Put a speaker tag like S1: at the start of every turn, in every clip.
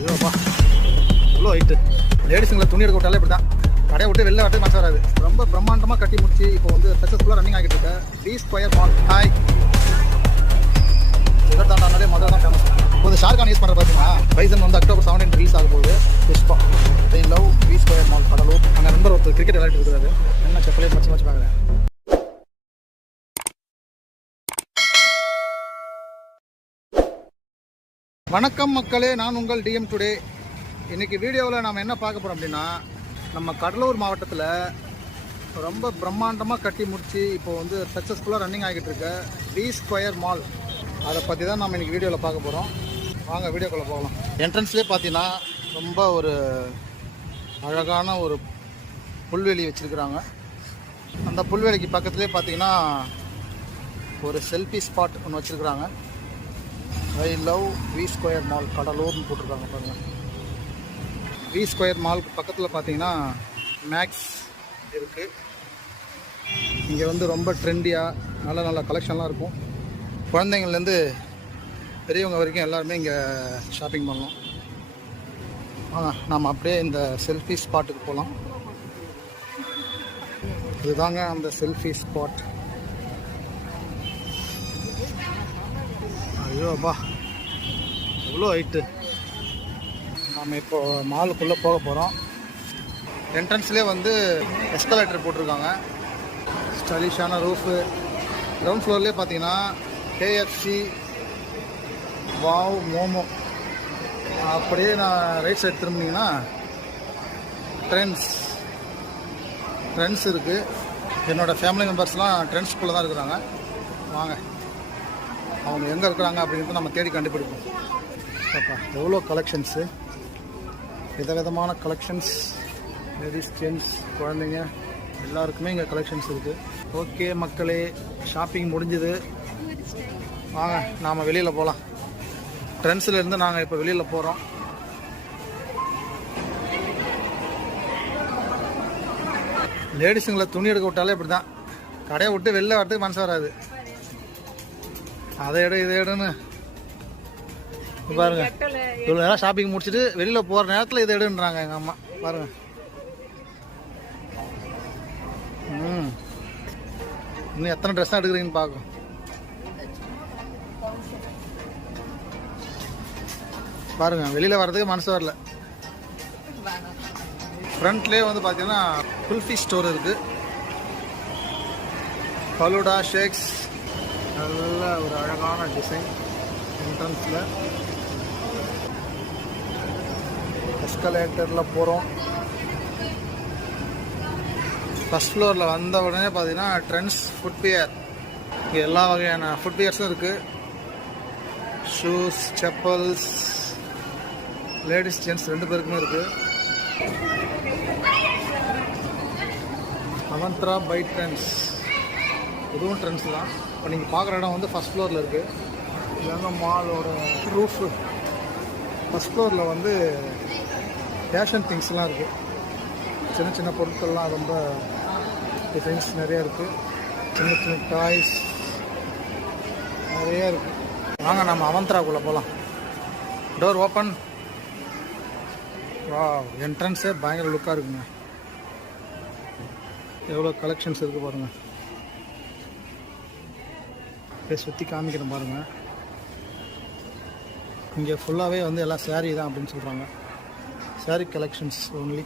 S1: ஐயோப்பா இவ்வளோ ஹைட்டு லேடிஸுங்களை துணி எடுக்க விட்டாலே இப்படி தான் கடையை விட்டு வெளில வரது மனசு வராது. ரொம்ப பிரம்மாண்டமாக கட்டி முடிச்சு இப்போ வந்து சக்ஸஸ்ஃபுல்லாக ரன்னிங் ஆகிட்டு இருக்க. டி ஸ்கொயர் மால் ஹாய் இதை தாண்டானாலே மதுரை தான் ஃபேமஸ் இப்போ இந்த ஷார்கான் யூஸ் பண்ணுற பார்த்தீங்கன்னா பைசன் வந்து அக்டோபர் செவன்டீன் ரிலீஸ் ஆக போகுது Pushpa I love V square mall Cuddalore. அங்கே நண்பர் ஒருத்தர் கிரிக்கெட் விளையாட்டு இருக்கிறாரு. என்ன செப்பலையும் மச்சு மச்சு பார்க்குறேன். வணக்கம் மக்களே நான் உங்கள் டிஎம் டுடே இன்றைக்கி வீடியோவில் நாம் என்ன பார்க்க போகிறோம் அப்படின்னா நம்ம கடலூர் மாவட்டத்தில் ரொம்ப பிரம்மாண்டமாக கட்டி முடித்து இப்போ வந்து சக்ஸஸ்ஃபுல்லாக ரன்னிங் ஆகிட்டு இருக்க வி ஸ்கொயர் மால் அதை பற்றி தான் நம்ம இன்றைக்கி வீடியோவில் பார்க்க போகிறோம் வாங்க வீடியோக்குள்ளே போகலாம். என்ட்ரன்ஸ்லேயே பார்த்தீங்கன்னா ரொம்ப ஒரு அழகான ஒரு புல்வெளி வச்சுருக்குறாங்க. அந்த புல்வெளிக்கு பக்கத்துலேயே பார்த்தீங்கன்னா ஒரு செல்ஃபி ஸ்பாட் ஒன்று வச்சுருக்குறாங்க. I love V square mall கடலூர்னு போட்டிருக்காங்க பாருங்கள் வி ஸ்கொயர் மாலுக்கு பக்கத்தில் பார்த்தீங்கன்னா மேக்ஸ் இருக்குது இங்கே வந்து ரொம்ப ட்ரெண்டியாக நல்ல நல்ல கலெக்ஷன்லாம் இருக்கும். குழந்தைங்கள்லேருந்து பெரியவங்க வரைக்கும் எல்லாருமே இங்கே ஷாப்பிங் பண்ணலாம். வாங்க நாம் அப்படியே இந்த செல்ஃபி ஸ்பாட்டுக்கு போகலாம் இதுதாங்க அந்த செல்ஃபி ஸ்பாட் ஐயோப்பா எவ்வளோ ஹைட்டு நாம் இப்போ மாலுக்குள்ளே போக போகிறோம் என்ட்ரன்ஸ்லேயே வந்து எஸ்கலேட்டர் போட்டிருக்காங்க. ஸ்டைலிஷான ரூஃபு கிரவுண்ட் ஃப்ளோர்லேயே பார்த்தீங்கன்னா கேஎஃப்சி வாவ் மோமோ அப்படியே நான் ரைட் சைடு திரும்பினீங்கன்னா ட்ரெண்ட்ஸ் ட்ரெண்ட்ஸ் இருக்குது என்னோடய ஃபேமிலி மெம்பர்ஸ்லாம் ட்ரெண்ட்ஸ்குள்ளே தான் இருக்கிறாங்க. வாங்க. அவங்க எங்கே இருக்கிறாங்க அப்படிங்கிறத நம்ம தேடி கண்டுபிடிப்போம். அப்பா எவ்வளோ கலெக்ஷன்ஸு விதவிதமான கலெக்ஷன்ஸ் லேடிஸ் ஜென்ட்ஸ் குழந்தைங்க எல்லாருக்குமே இங்கே கலெக்ஷன்ஸ் இருக்குது ஓகே மக்களே ஷாப்பிங் முடிஞ்சுது. வாங்க நாம் வெளியில் போகலாம் ட்ரெண்ட்ஸ்லேருந்து நாங்கள் இப்போ வெளியில் போகிறோம் லேடிஸுங்களை துணி எடுக்க விட்டாலே இப்படி தான் கடையை விட்டு வெளில வரதுக்கு மனசு வராது. அதை எடு இதை எடுன்னு பாருங்க. இவ்வளோ நேரம் ஷாப்பிங் முடிச்சுட்டு வெளியில் போகிற நேரத்தில் இதை எடுன்றாங்க எங்கள் அம்மா. பாருங்க. ம். இன்னும் எத்தனை ட்ரெஸ் தான் எடுக்கிறீங்கன்னு பார்க்கும் பாருங்க வெளியில் வர்றதுக்கு மனசு வரல. ஃப்ரண்ட்லேயே வந்து பார்த்தீங்கன்னா குல்ஃபி ஸ்டோர் இருக்குது ஃபலூடா ஷேக்ஸ் நல்ல ஒரு அழகான டிசைன் என்ட்ரன்ஸில் எஸ்கலேட்டரில் போகிறோம் ஃபஸ்ட் ஃப்ளோரில் வந்த உடனே பார்த்தீங்கன்னா ட்ரெண்ட்ஸ் ஃபுட்வியர் இங்கே எல்லா வகையான ஃபுட்வியர்ஸும் இருக்குது ஷூஸ் செப்பல்ஸ் லேடிஸ் ஜென்ட்ஸ் ரெண்டு பேருக்குமே இருக்குது அவந்த்ரா பை ட்ரெண்ட்ஸ் இதுவும் ட்ரெண்ட்ஸ் தான். இப்போ நீங்கள் பார்க்குற இடம் வந்து ஃபஸ்ட் ஃப்ளோரில் இருக்குது இல்லைன்னா மாலோட ரூஃபு ஃபஸ்ட் ஃப்ளோரில் வந்து ஃபேஷன் திங்ஸ்லாம் இருக்குது சின்ன சின்ன பொருட்கள்லாம் ரொம்ப டிசைன்ஸ் நிறையா இருக்குது சின்ன சின்ன டாய்ஸ் நிறையா இருக்குது வாங்க நம்ம அவந்த்ராக்குள்ளே போகலாம் டோர் ஓப்பன் வா என்ட்ரன்ஸே பயங்கர லுக்காக இருக்குங்க. எவ்வளோ கலெக்ஷன்ஸ் இருக்குது பாருங்கள் அப்படியே சுற்றி காமிக்கிறேன் பாருங்கள் இங்கே ஃபுல்லாகவே வந்து எல்லாம் சேரீ தான் அப்படின்னு சொல்கிறாங்க saree கலெக்ஷன்ஸ் ஒன்லி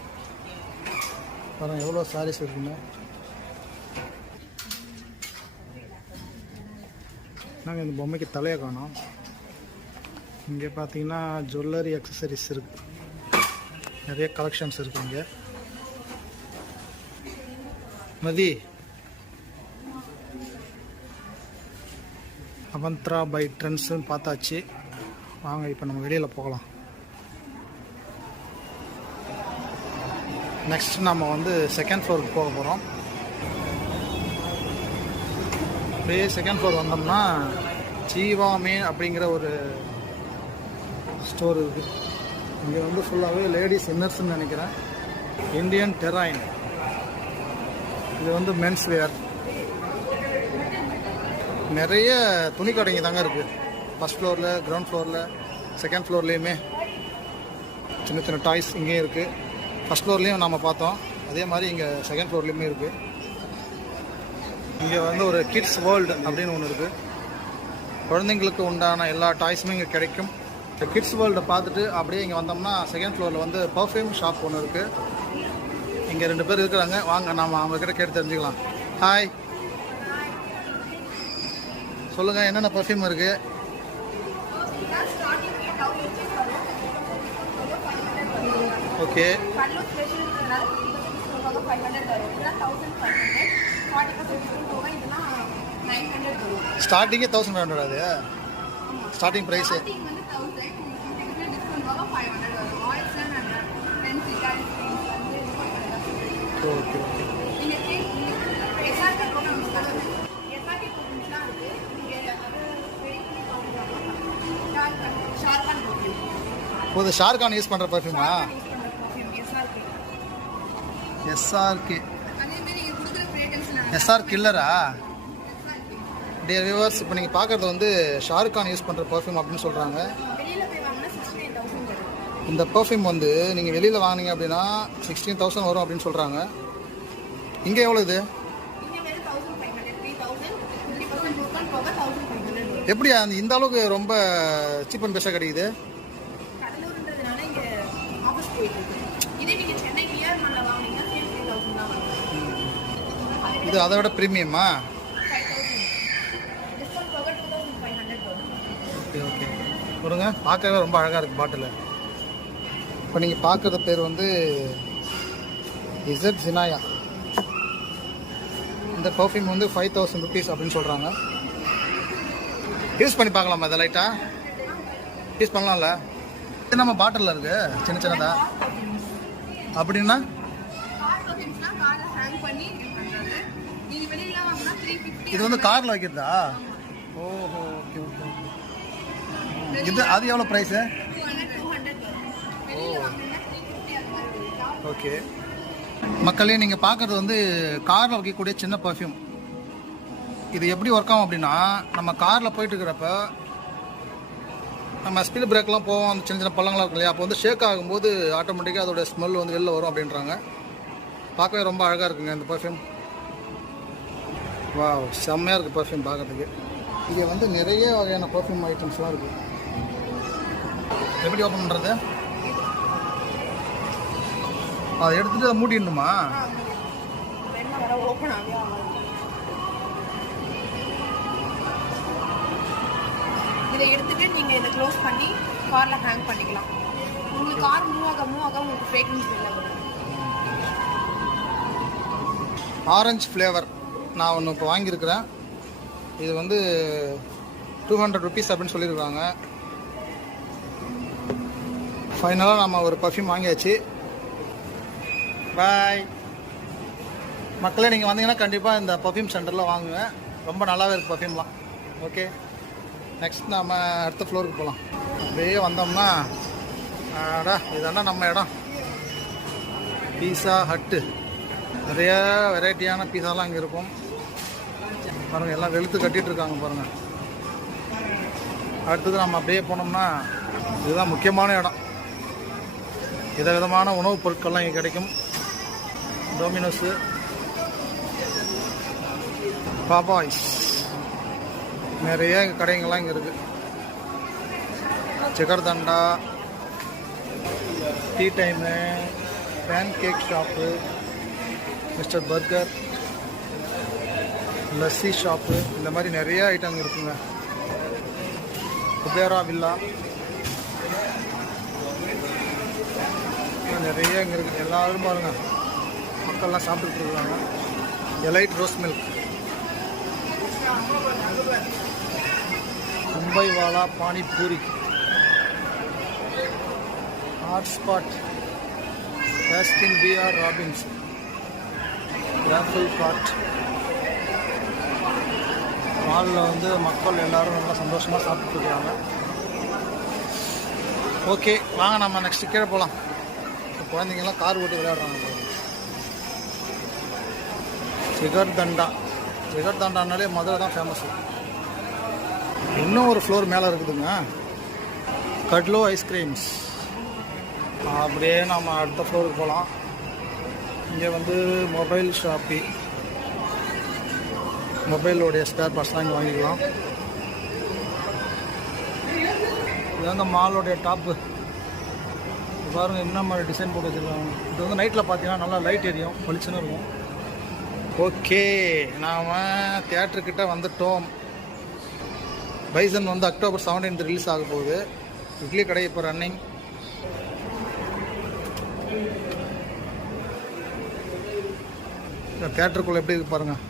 S1: பாருங்கள் எவ்வளோ சாரீஸ் இருக்குங்க. நாங்கள் இந்த பொம்மைக்கு தலையை காணோம். இங்கே பார்த்தீங்கன்னா ஜுவல்லரி அக்சசரிஸ் இருக்குது நிறைய கலெக்ஷன்ஸ் இருக்குது இங்கே. மதி அவந்த்ரா பை ட்ரெண்ட்ஸ்னு பார்த்தாச்சு. வாங்க இப்போ நம்ம வெளியில் போகலாம். நெக்ஸ்ட் நம்ம வந்து செகண்ட் ஃப்ளோருக்கு போக போகிறோம் அப்படியே செகண்ட் ஃப்ளோர் வந்தோம்னா ஜீவாமே அப்படிங்கிற ஒரு ஸ்டோர் இருக்குது இங்கே வந்து ஃபுல்லாகவே லேடிஸ் இன்னர்ஸ்ன்னு நினைக்கிறேன். இந்தியன் டெராயின் இது வந்து மென்ஸ் வேர் நிறைய துணி கடைங்க தாங்க இருக்குது ஃபஸ்ட் ஃப்ளோரில் கிரவுண்ட் ஃப்ளோரில் செகண்ட் ஃப்ளோர்லேயுமே சின்ன சின்ன டாய்ஸ் இங்கேயும் இருக்குது ஃபஸ்ட் ஃப்ளோர்லேயும் நம்ம பார்த்தோம். அதே மாதிரி இங்கே செகண்ட் ஃப்ளோர்லேயுமே இருக்குது இங்கே வந்து ஒரு கிட்ஸ் வேர்ல்டு அப்படின்னு ஒன்று இருக்குது குழந்தைங்களுக்கு உண்டான எல்லா டாய்ஸுமே இங்கே கிடைக்கும். இந்த கிட்ஸ் வேர்ல்டை பார்த்துட்டு அப்படியே இங்கே வந்தோம்னா செகண்ட் ஃப்ளோரில் வந்து பர்ஃப்யூம் ஷாப் ஒன்று இருக்குது இங்கே ரெண்டு பேர் இருக்கிறாங்க. வாங்க நாம் அவங்கக்கிட்ட கேட்டு தெரிஞ்சுக்கலாம். ஹாய் சொல்லுங்கள் என்னென்ன பர்ஃப்யூம் இருக்குது ஓகே ஸ்டார்டிங்கே தௌசண்ட் ஃபைவ் ஹண்ட்ரட் அது ஸ்டார்டிங் ப்ரைஸு ஓகே இந்த ஷாருக்கான் யூஸ் பண்ணுற பர்ஃப்யூமா
S2: எஸ்ஆர்கே
S1: எஸ்ஆர் கில்லரா டியர் வியூவர்ஸ் இப்போ நீங்கள் பார்க்குறது வந்து ஷாருக் கான் யூஸ் பண்ணுற பர்ஃப்யூம் அப்படின்னு சொல்கிறாங்க இந்த பர்ஃப்யூம் வந்து நீங்கள் வெளியில் வாங்குனீங்க அப்படின்னா சிக்ஸ்டீன் தௌசண்ட் வரும் அப்படின்னு சொல்கிறாங்க இங்கே எவ்வளோ இது?
S2: இங்கே வெறும் thousand five hundred three thousand fifty percent discount போக தௌசண்ட் ஃபைவ் ஹண்ட்ரட் வரும்.
S1: எப்படி அந்த இந்த அளவுக்கு ரொம்ப சீப் அண்ட் பெஸ்ட்டாக கிடைக்குது?
S2: இது
S1: அதை விட ப்ரீமியமா ஓகே ஓகே கொடுங்க. பார்க்கவே ரொம்ப அழகாக இருக்குது பாட்டில். இப்போ நீங்கள் பார்க்குற பேர் வந்து இசட் ஜினாயா இந்த பர்ஃப்யூம் வந்து ஃபைவ் தௌசண்ட் ருபீஸ் அப்படின்னு சொல்கிறாங்க யூஸ் பண்ணி பார்க்கலாமா இதை லைட்டாக யூஸ் பண்ணலாம்ல? இது நம்ம பாட்டிலில் இருக்குது சின்ன சின்னதாக அப்படின்னா
S2: கார் பர்ஃபியூம்ஸ்லாம் காரில் ஹேங் பண்ணி இது பண்ணுறது நீங்கள் வெளியிலாம் வாங்கினா த்ரீ ஃபிஃப்டி
S1: இது வந்து காரில் வைக்கிறதா? ஓஹோ ஓகே ஓகே இது அது எவ்வளோ ப்ரைஸு ஓகே மக்களே நீங்கள் பார்க்குறது வந்து காரில் வைக்கக்கூடிய சின்ன பர்ஃப்யூம் இது எப்படி ஒர்க் ஆகும் அப்படின்னா நம்ம காரில் போயிட்டு இருக்கிறப்ப நம்ம ஸ்பீட் பிரேக்லாம் போவோம். அந்த சின்ன சின்ன பள்ளங்களாக இருக்கும் இல்லையா? அப்போ வந்து ஷேக் ஆகும்போது ஆட்டோமேட்டிக்காக அதோட ஸ்மெல் வந்து வெளில வரும் அப்படின்றாங்க. பார்க்கவே ரொம்ப அழகாக இருக்குங்க இந்த பர்ஃப்யூம் வா செம்மையாக இருக்குது பர்ஃப்யூம் பார்க்குறதுக்கு. இங்கே வந்து நிறைய வகையான பர்ஃப்யூம் ஐட்டம்ஸ்லாம் இருக்குது எப்படி ஓப்பன் பண்ணுறது அதை எடுத்துகிட்டு அதை மூடிடணுமா?
S2: இதை எடுத்துட்டு நீங்கள் இதை க்ளோஸ் பண்ணி காரில் ஹேங் பண்ணிக்கலாம். உங்களுக்கு கார் மூவ் ஆக மூவ் ஆக உங்களுக்கு ஃப்ரேக்ரன்ஸ் வெளில வரும்.
S1: ஆரஞ்சு ஃப்ளேவர் நான் ஒன்று இப்போ வாங்கியிருக்கிறேன். இது வந்து டூ ஹண்ட்ரட் ருபீஸ் அப்படின்னு சொல்லியிருக்காங்க. ஃபைனலாக நம்ம ஒரு பர்ஃப்யூம் வாங்கியாச்சு. பாய் மக்களே நீங்கள் வந்தீங்கன்னா கண்டிப்பாக இந்த பர்ஃப்யூம் சென்டரில் வாங்குவேன் ரொம்ப நல்லாவே இருக்குது பர்ஃப்யூம்லாம் ஓகே நெக்ஸ்ட் நம்ம அடுத்த ஃப்ளோருக்கு போகலாம் அப்படியே வந்தோம்னா அடா இதாண்டா நம்ம இடம்? பீஸா ஹட்டு நிறைய வெரைட்டியான பீஸாலாம் இங்கே இருக்கும். பாருங்கள் எல்லாம் வெளுத்து கட்டிட்டு இருக்காங்க பாருங்கள் அடுத்தது நம்ம அப்படியே போனோம்னா இதுதான் முக்கியமான இடம். விதவிதமான உணவுப் பொருட்கள்லாம் இங்கே கிடைக்கும். டொமினோஸு பாபாய்ஸ் நிறைய இங்கே கடைங்கள்லாம் இங்கே இருக்குது சிக்கர் தண்டா tea time pancake shop mister burger lassi shop இந்த மாதிரி நிறைய ஐட்டம் இருக்குங்க. குபேரா வில்லா. நிறைய இங்கே இருக்குது எல்லோரும் பாருங்க. மக்கள்லாம் சாப்பிட்டு இருக்காங்க. Elite rose milk Mumbai wala panipuri. Hotspot Baskin BR Robbins கிராஃபுல் காட் மாலில் வந்து மக்கள் எல்லோரும் நல்லா சந்தோஷமாக சாப்பிட்டுருக்காங்க ஓகே வாங்க நம்ம நெக்ஸ்ட் கீழே போகலாம் குழந்தைங்கலாம் கார் ஓட்டி விளையாடுறாங்க ஜிகர் தண்டா ஜிகர் தண்டானாலே மதுரை தான் ஃபேமஸ் இன்னும் ஒரு ஃப்ளோர் மேலே இருக்குதுங்க. கட்லோ ஐஸ்கிரீம்ஸ். அப்படியே நம்ம அடுத்த ஃப்ளோருக்கு போகலாம் இங்கே வந்து மொபைல் ஷாப்பி. மொபைலோடைய ஸ்பேர் பார்ட்ஸ்லாம் இங்கே வாங்கிக்கலாம். இதாங்க மாலோடைய டாப்பு பாருங்க என்ன மாதிரி டிசைன் போட்டு வச்சுருக்காங்க. இது வந்து நைட்டில் பார்த்தீங்கன்னா நல்லா லைட் எரியும் பளிச்சுன்னு இருக்கும். ஓகே நாம் தேட்டருக்கிட்ட வந்துட்டோம். பைசன் வந்து அக்டோபர் செவன்டீன்த் ரிலீஸ் ஆக போகுது. இட்லி கடை இப்போ ரன்னிங் தேட்டருக்குள்ளே எப்படி இருக்கு பாருங்கள்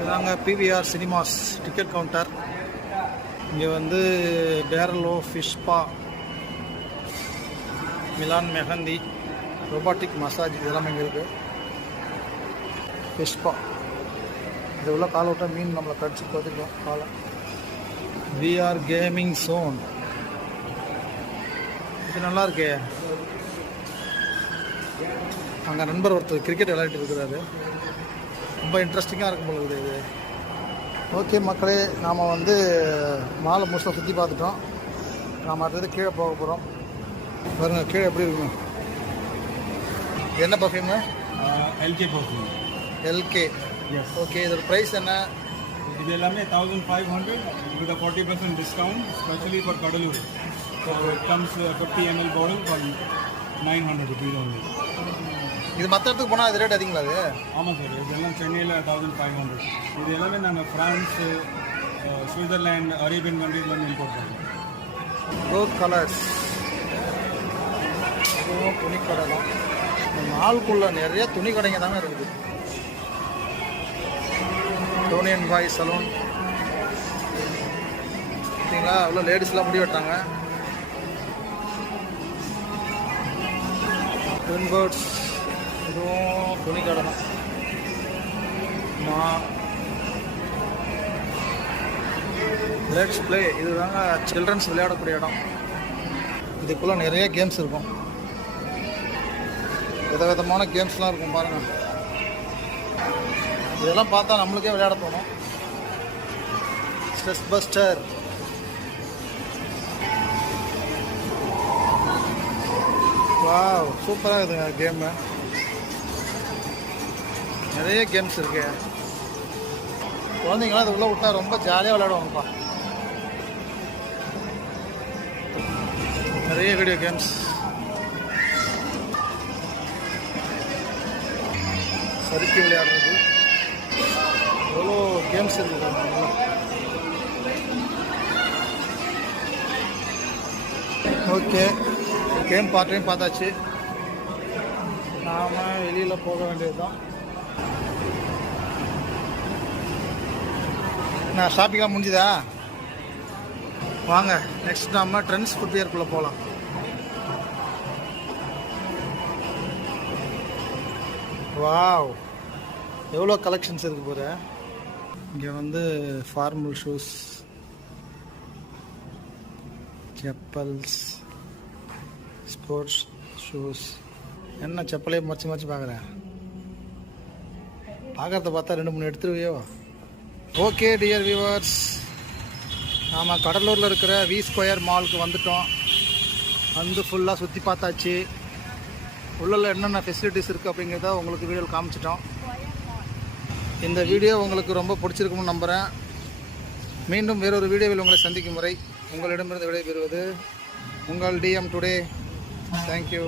S1: இதாங்க பிவிஆர் சினிமாஸ் டிக்கெட் கவுண்டர் இங்கே வந்து பேரலோ fish spa Milan mehndi robotic massage இதெல்லாம் இங்கே இருக்குது ஃபிஷ்பா இது உள்ள காலை விட்டால் மீன் நம்மளை கடிச்சு பார்த்துக்கலாம் காலை. விஆர் கேமிங் சோன் இது நல்லா இருக்கே. அங்கே நண்பர் ஒருத்தர் கிரிக்கெட் விளையாட்டு இருக்கிறாரு. ரொம்ப இன்ட்ரெஸ்டிங்காக இருக்கும் இருக்குது இது. ஓகே மக்களே நாம் வந்து மாலை முழுசாக சுற்றி பார்த்துட்டோம். நாம் அடுத்தது கீழே போக போகிறோம் பாருங்க கீழே எப்படி இருக்குங்க? இது என்ன perfume
S3: LK perfume
S1: LK okay இதோட ப்ரைஸ் என்ன?
S3: இது எல்லாமே thousand five hundred with forty percent discount specially for Cuddalore so it comes fifty ml bottle for nine hundred rupees only
S1: இது மற்ற இடத்துக்கு போனால் இது ரேட் அதிகங்களா அது?
S3: ஆமாம் சார் இதெல்லாம் சென்னையில் தௌசண்ட் ஃபைவ் ஹண்ட்ரட் இது எல்லாமே நாங்கள் ஃப்ரான்ஸு சுவிட்சர்லாண்ட் அரேபியன் கண்ட்ரீஸ்லேருந்து இம்போர்ட் பண்ணுறோம்
S1: ரோஸ் கலர்ஸ் இதுவும் துணி கடை தான். இந்த மாலுக்குள்ள நிறைய துணி கடைங்க தாங்க இருக்குது. டோனியன் பாய் சலூன் பார்த்தீங்களா? அவ்வளோ லேடிஸ்லாம் முடி வெட்டாங்க ட்வின் பேர்ட்ஸ் இதுவும் துணி கடை தான். மா லெட்ஸ் பிளே இது தாங்க சில்ட்ரன்ஸ் விளையாடக்கூடிய இடம். இதுக்குள்ளே நிறைய கேம்ஸ் இருக்கும். விதவிதமான கேம்ஸ்லாம் இருக்கும் பாருங்கள் இதெல்லாம் பார்த்தா நம்மளுக்கே விளையாட தோணும். ஸ்ட்ரெஸ் பஸ்டர் வாவ் சூப்பராக இருக்குதுங்க கேமு நிறைய கேம்ஸ் இருக்கு. குழந்தைங்களாம் அது உள்ளே விட்டா ரொம்ப ஜாலியாக விளையாடுவாங்கப்பா. நிறைய வீடியோ கேம்ஸ் சறுக்கி விளையாடுறது. எவ்வளோ கேம்ஸ் இருக்குது ஓகே கேம் பார்ட்டையும் பார்த்தாச்சு. நாம் வெளியில் போக வேண்டியது தான் நான் ஷாப்பிங்லாம் முடிஞ்சுதா? வாங்க நெக்ஸ்ட் நம்ம ட்ரெண்ட்ஸ் ஃபுட்வேர்க்குள்ளே போகலாம் வாவ் எவ்வளோ கலெக்ஷன்ஸ் இருக்கு போகிற இங்கே வந்து formal shoes chappals sports shoes என்ன செப்பலே மறைச்சி மறைச்சி பார்க்குறேன் பார்க்குறத பார்த்தா ரெண்டு மூணு எடுத்துருவியோ? ஓகே டியர் வியூவர்ஸ் நாம் கடலூரில் இருக்கிற வி ஸ்கொயர் மாலுக்கு வந்துட்டோம். வந்து ஃபுல்லாக சுற்றி பார்த்தாச்சு. உள்ளில் என்னென்ன ஃபெசிலிட்டிஸ் இருக்குது அப்படிங்கிறத உங்களுக்கு வீடியோவில் காமிச்சிட்டோம். இந்த வீடியோ உங்களுக்கு ரொம்ப பிடிச்சிருக்கும்னு நம்புகிறேன் மீண்டும் வேறொரு வீடியோவில் உங்களை சந்திக்கும் முறை உங்களிடமிருந்து விடைபெறுவது உங்கள் டிஎம் டுடே தேங்க்யூ